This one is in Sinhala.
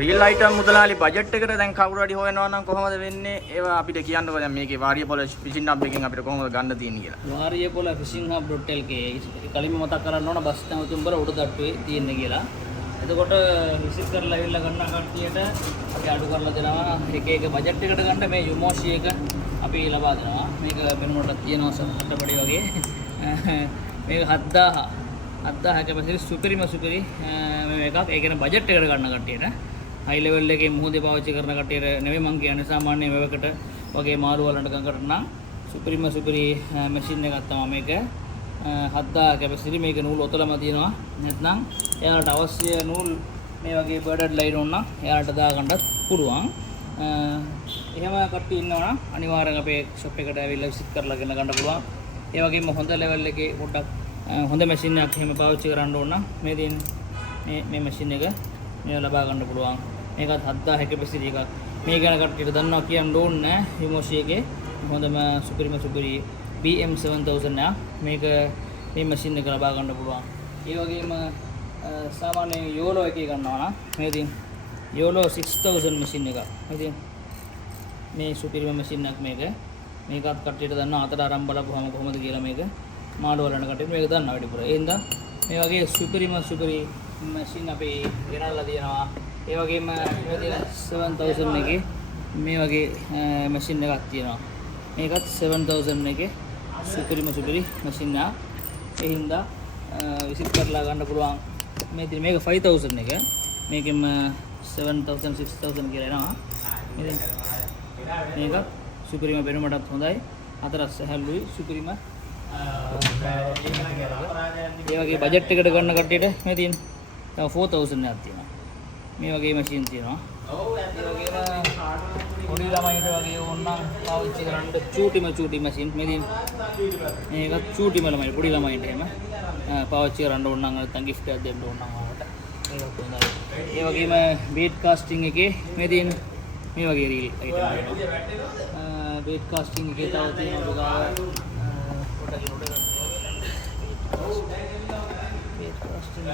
රීල් අයිටම් මුදලාලි බජට් එකට දැන් කවුරු හරි හොයනවා නම් කොහොමද වෙන්නේ? ඒවා අපිට කියන්නකෝ දැන් මේකේ වාරිය පොළ ෆිෂින් හබ් එකෙන් අපිට කොහොමද ගන්න තියෙන්නේ කියලා. වාරිය පොළ ෆිෂින් hub.lk කලින්ම මතක් කරන්න ඕන බස් නැවතුම්බර උඩ තට්ටුවේ තියෙන්නේ කියලා. එතකොට විසිට් කරලා ඇවිල්ලා ගන්න කට්ටියට අපි අඩු කරලා දෙනවා. එක එක බජට් එකට ගන්න මේ යුමෝෂි එක අපි ලබා දෙනවා. මේක වෙනකොට තියෙනවා සම්පූර්ණ වගේ. මේක 7000 කැපැසිටි සුපිරිම සුපිරි මේ එකක්. ඒ කියන්නේ බජට් එකට ගන්න කට්ටියට හයි ලෙවල් එකේ මුහුදේ පාවිච්චි කරන කට්ටියට නෙවෙයි මං කියන්නේ සාමාන්‍ය වෙවකට වගේ මාරු වලට ගන්නකට නම් සුපිරිම සුපිරි මැෂින් එකක් තමයි මේක. 7000 කැපැසිටි මේක නූල් ඔතලම තියෙනවා. නැත්නම් එයාලට අවශ්‍ය නූල් මේ වගේ බර්ඩඩ් ලයින් ඕන නම් එයාලට දාගන්නත් පුළුවන්. එහෙම කට්ටිය ඉන්නවා නම් අනිවාර්යෙන් අපේ ෂොප් එකට ඇවිල්ලා විසිට් කරලා ගන්න පුළුවන්. ඒ වගේම හොඳ ලෙවල් එකේ පොඩ්ඩක් හොඳ මැෂින් එකක් එහෙම පාවිච්චි කරන්න ඕන නම් මේ තියෙන මේ මැෂින් එක මේ ලබා ගන්න පුළුවන්. මේකත් 7000 කැපැසිටි එකක්. මේ ගැන කට්ටියට දන්නවා කියන්න ඕනේ නැහැ. හිමෝෂි එකේ හොඳම සුපිරිම සුපිරි BM7000 එක. මේක මේ මැෂින් එක ලබා ගන්න පුළුවන්. ඒ වගේම සාමාන්‍ය යෝලෝ එකේ ගන්නවා නම් මේ තියෙන යෝලෝ 6000 මැෂින් එකක්. ඉතින් මේ සුපිරිම මැෂින් එකක් මේක. මේකත් කට්ටියට දන්නවා අතට අරන් බලපුවාම කොහොමද කියලා මේක. මාඩු වලන කට්ටියට මේක දන්නවා වැඩිපුර. ඒ හින්දා මේ වගේ සුපිරිම සුපිරි මැෂින් අපි ගෙනල්ලා තියෙනවා. ඒ වගේම මේ තියෙන 7000 එකේ මේ වගේ මැෂින් එකක් තියෙනවා. මේකත් 7000 එකේ සුපිරිම සුපිරි මැෂින් එක. ඒ හින්දා විසිට් කරලා ගන්න පුළුවන්. මේ තියෙන මේක 5000 එක. මේකෙම 7000 6000 කියලා එනවා. ඉතින් මේක සුපිරිම බෙනුමටත් හොඳයි. අතරත් සැහැල්ලුයි සුපිරිම. ඒ වගේ බජට් එකට ගන්න කට්ටියට මේ තියෙන තව 4000 එකක් තියෙනවා. මේ වගේ මැෂින් තියෙනවා. ඒ වගේම පොඩි ළමයින්ට වගේ ඕනනම් පාවිච්චි කරන්න චූටි මැෂින් මේ තියෙන. මේකත් චූටිම ළමයි පොඩි ළමයින්ට එහෙම පාවිච්චි කරන්න ඕන නම් නැත්නම් gift එකක් දෙන්න ඕන නම් ඔයාලට ඒකත් හොඳයි. ඒ වගේම බීට් කාස්ටිං එකේ මේ තියෙන මේ වගේ රීල් අයිටම් වෙනවා. බීට් කාස්ටිං එකේ තව තියෙනවා ගාව පොඩ්ඩක් ලෝඩ් කරන්න. Beat casting